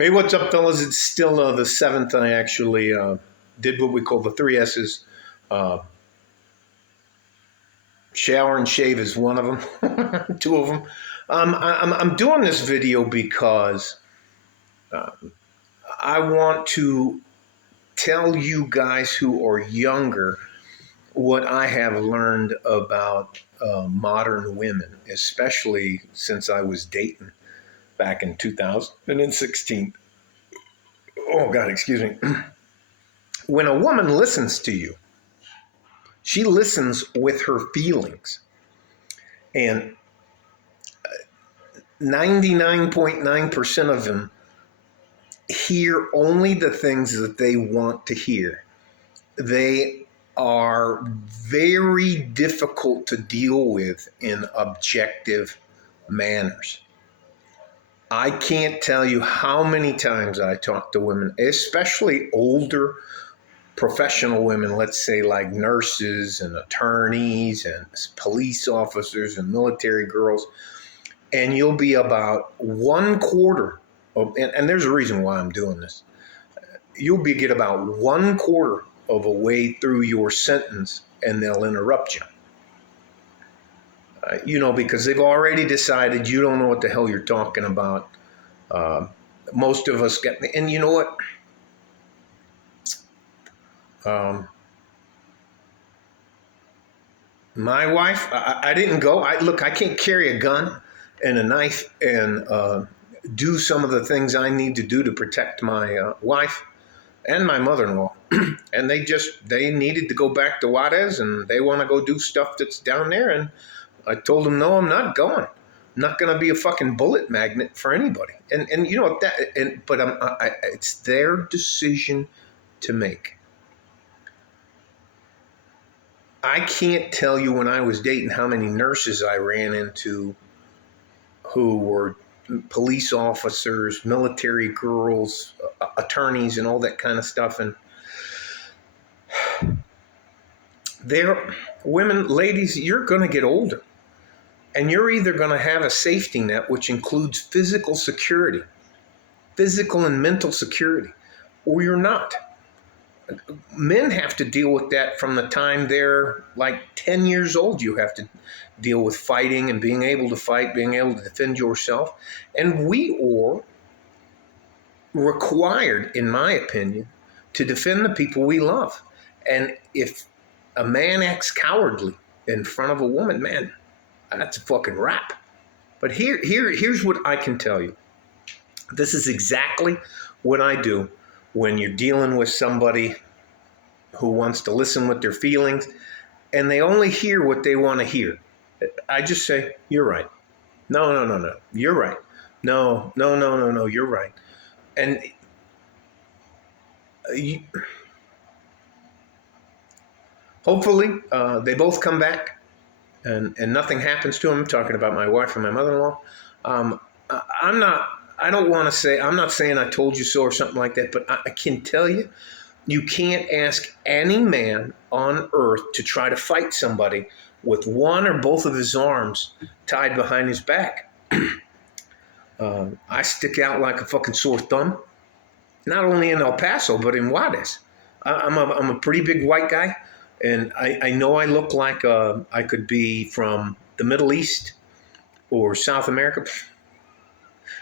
Hey, what's up, fellas? It's still the seventh. I actually did what we call the three S's. Uh, Shower and shave is one of them, two of them. I'm doing this video because uh, I want to tell you guys who are younger what I have learned about modern women, especially since I was dating back in 2016. Oh, God, excuse me. When a woman listens to you, she listens with her feelings. And 99.9% of them hear only the things that they want to hear. They are very difficult to deal with in objective manners. I can't tell you how many times I talk to women, especially older professional women, let's say like nurses and attorneys and police officers and military girls, and you'll be about one quarter of, and there's a reason why I'm doing this. You'll get about one quarter of a way through your sentence and they'll interrupt you. Because they've already decided you don't know what the hell you're talking about. Most of us get, and you know what? My wife, I didn't go. Look, I can't carry a gun and a knife and do some of the things I need to do to protect my wife and my mother-in-law. And they needed to go back to Juarez and they want to go do stuff that's down there. And I told them, no, I'm not going. I'm not going to be a fucking bullet magnet for anybody. And you know that. But it's their decision to make. I can't tell you when I was dating how many nurses I ran into who were police officers, military girls, attorneys, and all that kind of stuff. And they're women, ladies, you're going to get older. And you're either going to have a safety net, which includes physical security, physical and mental security, or you're not. Men have to deal with that from the time they're like 10 years old. You have to deal with fighting and being able to fight, being able to defend yourself. And we are required, in my opinion, to defend the people we love. And if a man acts cowardly in front of a woman, man, that's a fucking wrap. But here's what I can tell you. This is exactly what I do when you're dealing with somebody who wants to listen with their feelings and they only hear what they want to hear. I just say, you're right. No, you're right. No, you're right. And hopefully they both come back and nothing happens to them. I'm talking about my wife and my mother-in-law. I don't want to say, I'm not saying I told you so or something like that, but I can tell you, you can't ask any man on earth to try to fight somebody with one or both of his arms tied behind his back. I stick out like a fucking sore thumb, not only in El Paso, but in Juarez. I'm a pretty big white guy, and I know I look like I could be from the Middle East or South America.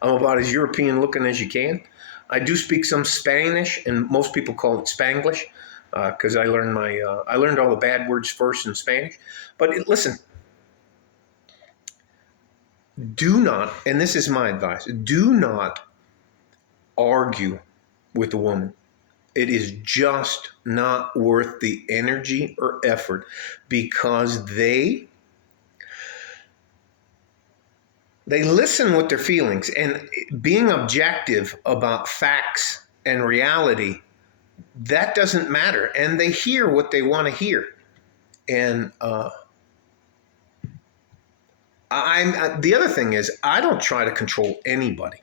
I'm about as European looking as you can. I do speak some Spanish, and most people call it Spanglish, because I learned all the bad words first in Spanish. But listen, do not, and this is my advice, do not argue with a woman. It is just not worth the energy or effort, because they listen with their feelings, and being objective about facts and reality, that doesn't matter. And they hear what they want to hear. And the other thing is, I don't try to control anybody.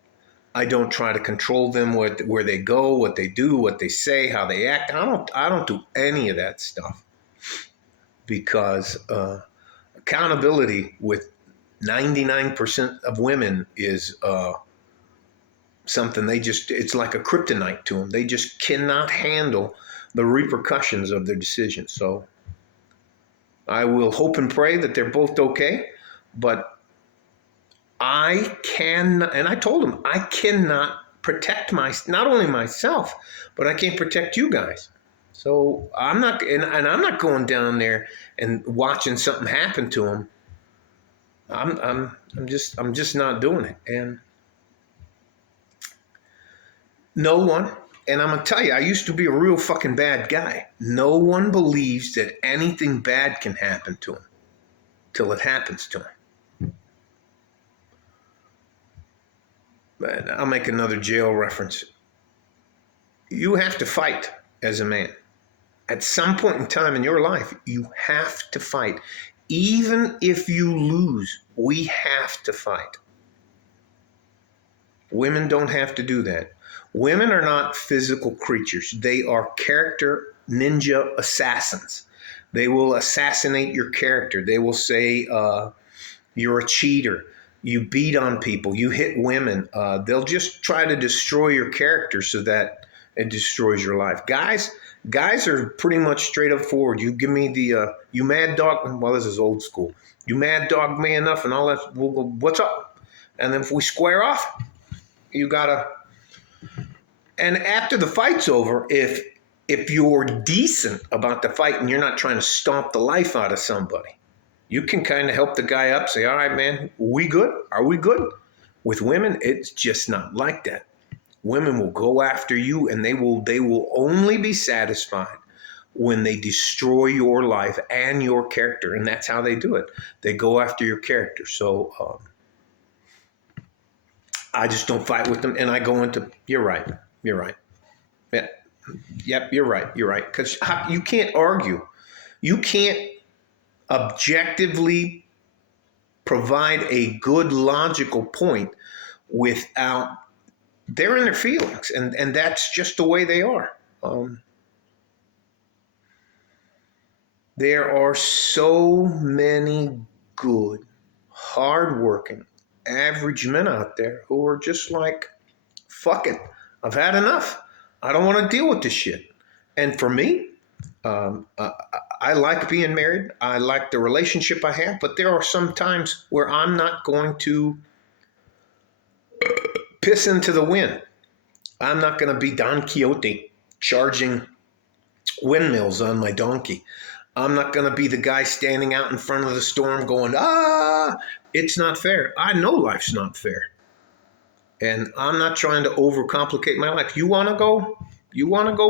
I don't try to control them where they go, what they do, what they say, how they act. I don't do any of that stuff, because accountability with 99% of women is something it's like a kryptonite to them. They just cannot handle the repercussions of their decisions. So I will hope and pray that they're both okay, but and I told him, I cannot protect not only myself, but I can't protect you guys. So I'm not, and I'm not going down there and watching something happen to him. I'm just not doing it. And no one, and I'm gonna tell you, I used to be a real fucking bad guy. No one believes that anything bad can happen to him till it happens to him. But I'll make another jail reference. You have to fight as a man. At some point in time in your life, you have to fight. Even if you lose, we have to fight. Women don't have to do that. Women are not physical creatures. They are character ninja assassins. They will assassinate your character. They will say you're a cheater. You beat on people. You hit women. They'll just try to destroy your character so that it destroys your life. Guys are pretty much straight up forward. You give me the you mad dog. Well, this is old school. You mad dog me enough, and all that. We'll go, what's up? And then if we square off, you gotta. And after the fight's over, if you're decent about the fight and you're not trying to stomp the life out of somebody, you can kind of help the guy up. Say, all right, man, we good? Are we good? With women, it's just not like that. Women will go after you, and they will only be satisfied when they destroy your life and your character, and that's how they do it. They go after your character. So I just don't fight with them, and I go into. You're right. Yeah, yep. You're right. Because you can't argue. You can't objectively provide a good logical point without. They're in their feelings, and that's just the way they are. There are so many good, hardworking, average men out there who are just like, fuck it, I've had enough. I don't want to deal with this shit. And for me, I like being married. I like the relationship I have, but there are some times where I'm not going to piss into the wind. I'm not going to be Don Quixote charging windmills on my donkey. I'm not going to be the guy standing out in front of the storm going, it's not fair. I know life's not fair. And I'm not trying to overcomplicate my life. You want to go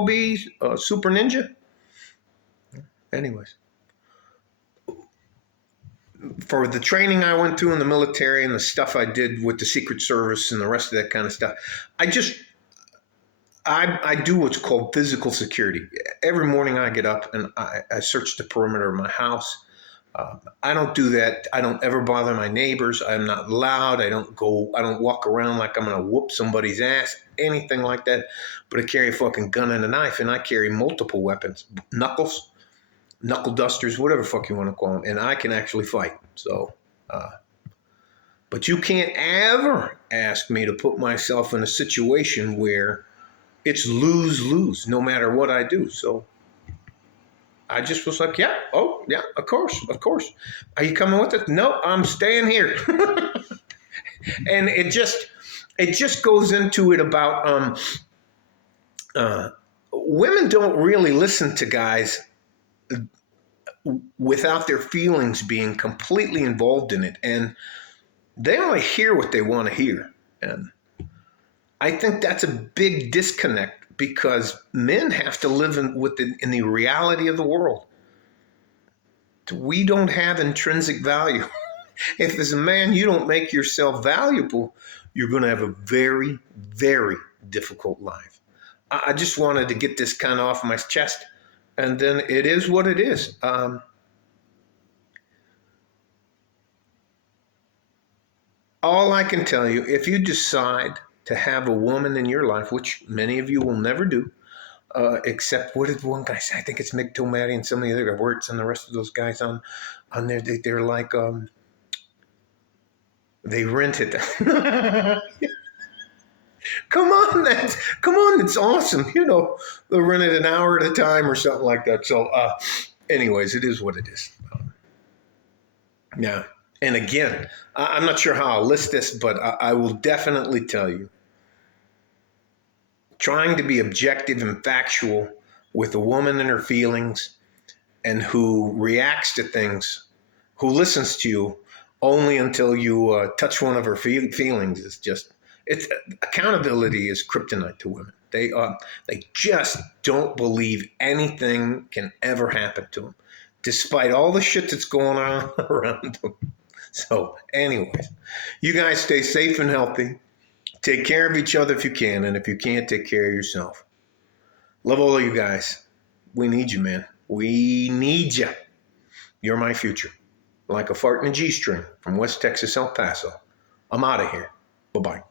be a super ninja? Anyways. For the training I went through in the military and the stuff I did with the Secret Service and the rest of that kind of stuff, I do what's called physical security. Every morning I get up and I search the perimeter of my house. I don't do that. I don't ever bother my neighbors. I'm not loud. I don't walk around like I'm going to whoop somebody's ass, anything like that. But I carry a fucking gun and a knife, and I carry multiple weapons, knuckle dusters, whatever the fuck you want to call them, and I can actually fight. So, but you can't ever ask me to put myself in a situation where it's lose-lose no matter what I do. So I just was like, yeah, of course. Are you coming with us? No, I'm staying here. And it just goes into it about women don't really listen to guys without their feelings being completely involved in it. And they only hear what they want to hear. And I think that's a big disconnect because men have to live in the reality of the world. We don't have intrinsic value. If as a man you don't make yourself valuable, you're going to have a very, very difficult life. I just wanted to get this kind of off my chest. And then it is what it is. All I can tell you, if you decide to have a woman in your life, which many of you will never do, except what did one guy say? I think it's MGTOW and some of the other words and the rest of those guys on there. They're like, they rent it. Come on, it's awesome. They'll rent it an hour at a time or something like that. So, anyways, it is what it is. Yeah. And again, I'm not sure how I'll list this, but I will definitely tell you, trying to be objective and factual with a woman and her feelings and who reacts to things, who listens to you only until you touch one of her feelings is just, it's accountability is kryptonite to women. They just don't believe anything can ever happen to them, despite all the shit that's going on around them. So, anyways, you guys stay safe and healthy. Take care of each other if you can, and if you can't, take care of yourself. Love all of you guys. We need you, man. We need you. You're my future. Like a fart in a G string from West Texas, El Paso. I'm out of here. Bye bye.